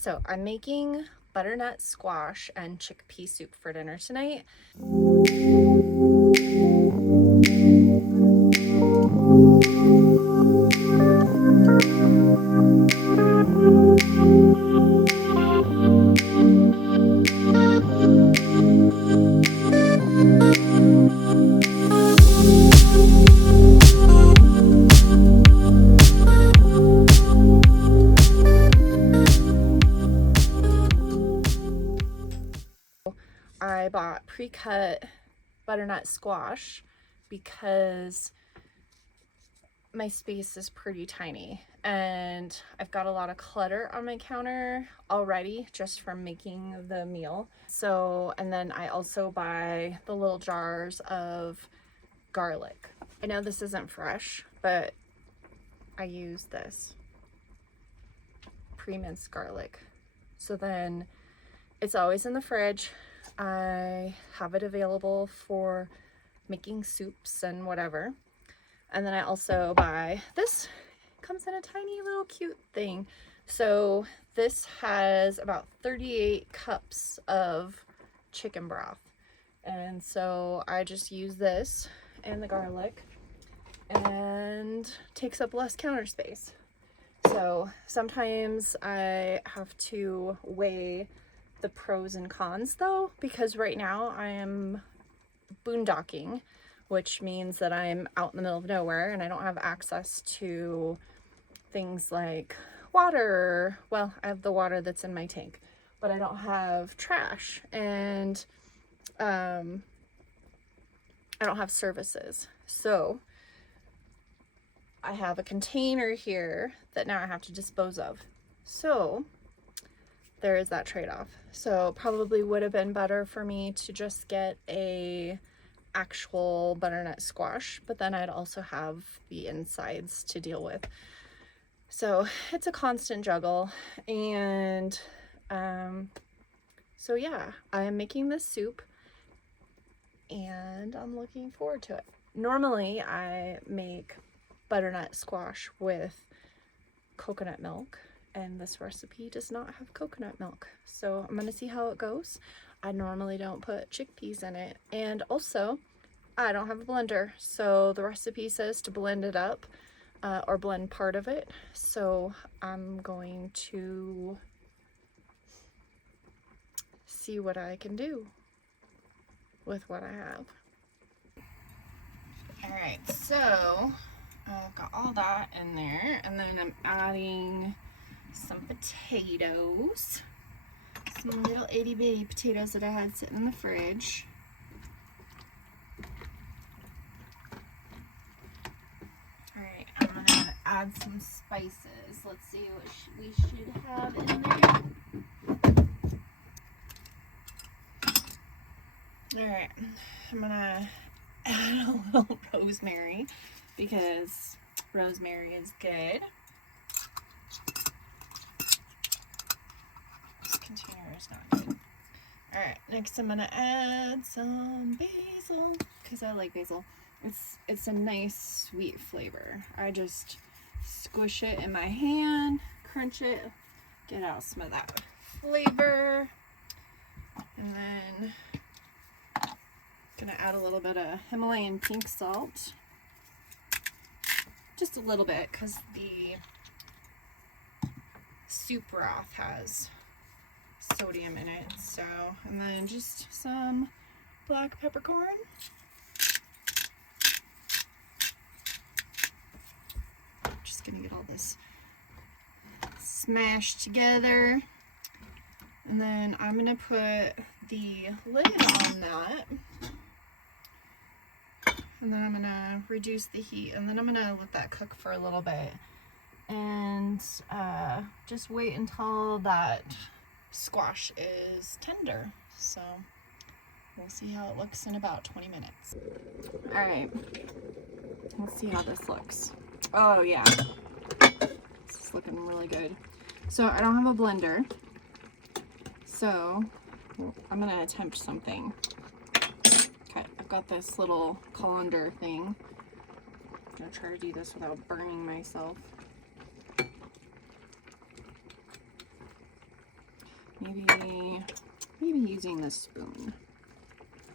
So I'm making butternut squash and chickpea soup for dinner tonight. I bought pre-cut butternut squash because my space is pretty tiny and I've got a lot of clutter on my counter already just from making the meal. So, and then I also buy the little jars of garlic. I know this isn't fresh, but I use this pre-minced garlic. So then it's always in the fridge. I have it available for making soups and whatever. And then I also buy this. It comes in a tiny little cute thing. So this has about 38 cups of chicken broth. And so I just use this and the garlic and takes up less counter space. So sometimes I have to weigh the pros and cons though, because right now I am boondocking, which means that I'm out in the middle of nowhere and I don't have access to things like water. Well, I have the water that's in my tank, but I don't have trash and I don't have services. So I have a container here that now I have to dispose of. So there is that trade-off. So probably would have been better for me to just get a actual butternut squash, but then I'd also have the insides to deal with. So it's a constant juggle. And so yeah, I'm making this soup and I'm looking forward to it. Normally I make butternut squash with coconut milk, and this recipe does not have coconut milk. So I'm gonna see how it goes. I normally don't put chickpeas in it. And also, I don't have a blender. So the recipe says to blend it up or blend part of it. So I'm going to see what I can do with what I have. All right, so I've got all that in there, and then I'm adding some potatoes, some little itty bitty potatoes that I had sitting in the fridge. All right, I'm gonna add some spices. Let's see what we should have in there. All right, I'm gonna add a little rosemary because rosemary is good. Container is not good. All right, next I'm gonna add some basil because I like basil. It's a nice sweet flavor. I just squish it in my hand, crunch it, get out some of that flavor, and then gonna add a little bit of Himalayan pink salt, just a little bit because the soup broth has sodium in it. So, and then just some black peppercorn. Just gonna get all this smashed together, and then I'm gonna put the lid on that, and then I'm gonna reduce the heat, and then I'm gonna let that cook for a little bit and just wait until that squash is tender. So we'll see how it looks in about 20 minutes. All right, let's see how this looks. Oh yeah, it's looking really good. So I don't have a blender, so I'm gonna attempt something. Okay, I've got this little colander thing. I'm gonna try to do this without burning myself. Maybe using this spoon.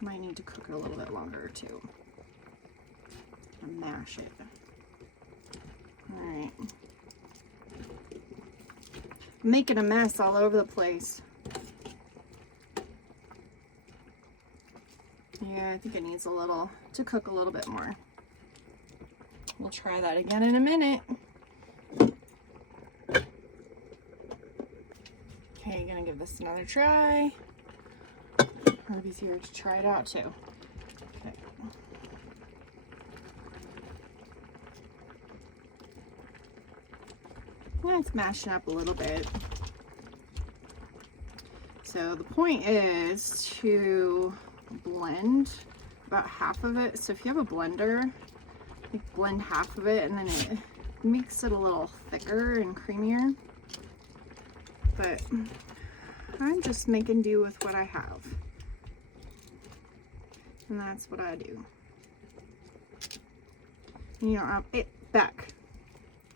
Might need to cook it a little bit longer too. And mash it. All right. Making a mess all over the place. Yeah, I think it needs to cook a little bit more. We'll try that again in a minute. Okay, gonna give this another try. Herbie's here to try it out too. Okay. Yeah, it's mashing up a little bit. So the point is to blend about half of it. So if you have a blender, you blend half of it and then it makes it a little thicker and creamier. But I'm just making do with what I have. And that's what I do. You know, back.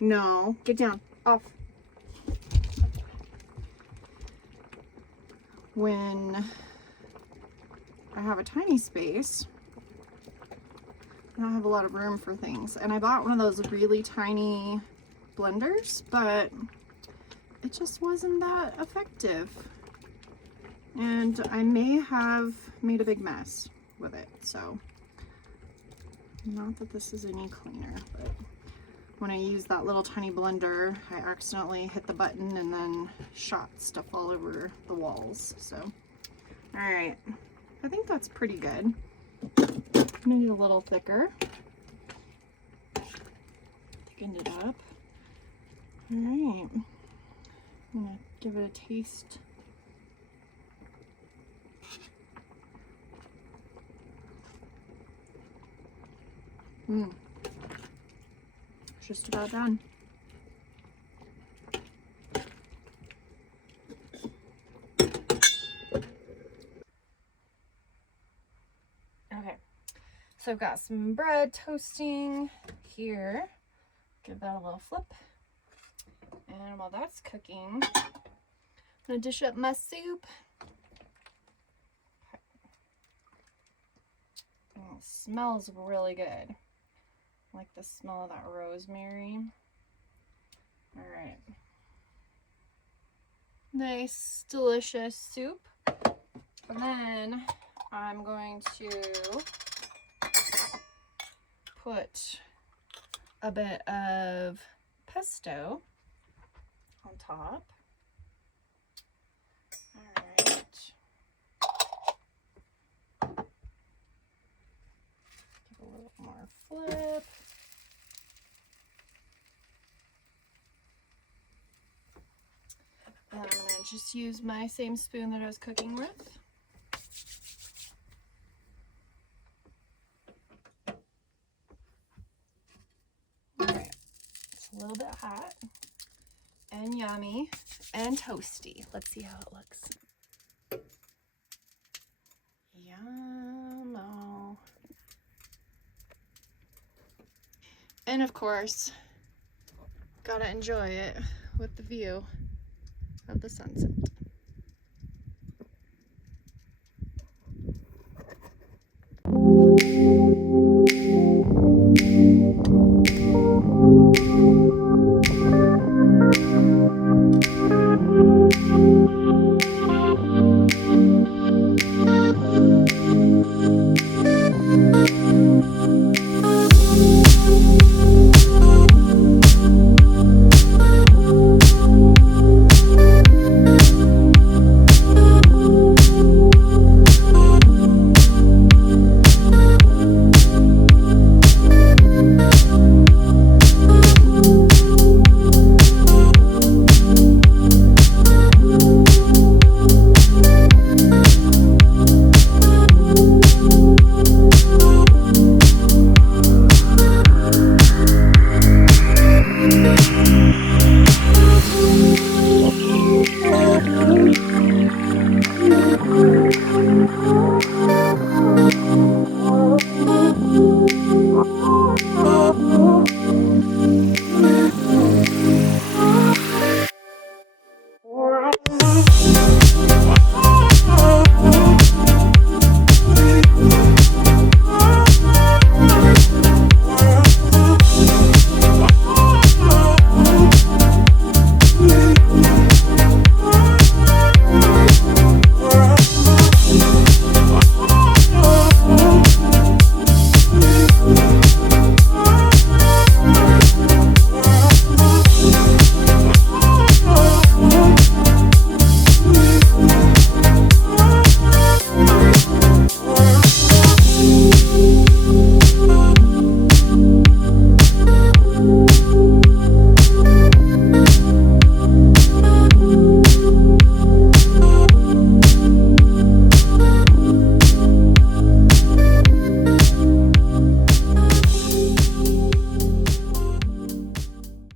No, get down, off. When I have a tiny space, I don't have a lot of room for things. And I bought one of those really tiny blenders, but it just wasn't that effective. And I may have made a big mess with it. So, not that this is any cleaner, but when I used that little tiny blender, I accidentally hit the button and then shot stuff all over the walls. So, all right, I think that's pretty good. Maybe a little thicker. Thickened it up. All right, I'm gonna give it a taste. Just about done. Okay, so I've got some bread toasting here. Give that a little flip. And while that's cooking, I'm gonna dish up my soup. Oh, it smells really good. I like the smell of that rosemary. All right. Nice, delicious soup. And then I'm going to put a bit of pesto on top. All right. Give a little more flip. And I'm going to just use my same spoon that I was cooking with. Alright, it's a little bit hot and yummy and toasty. Let's see how it looks. Yum. And of course, gotta enjoy it with the view of the sunset.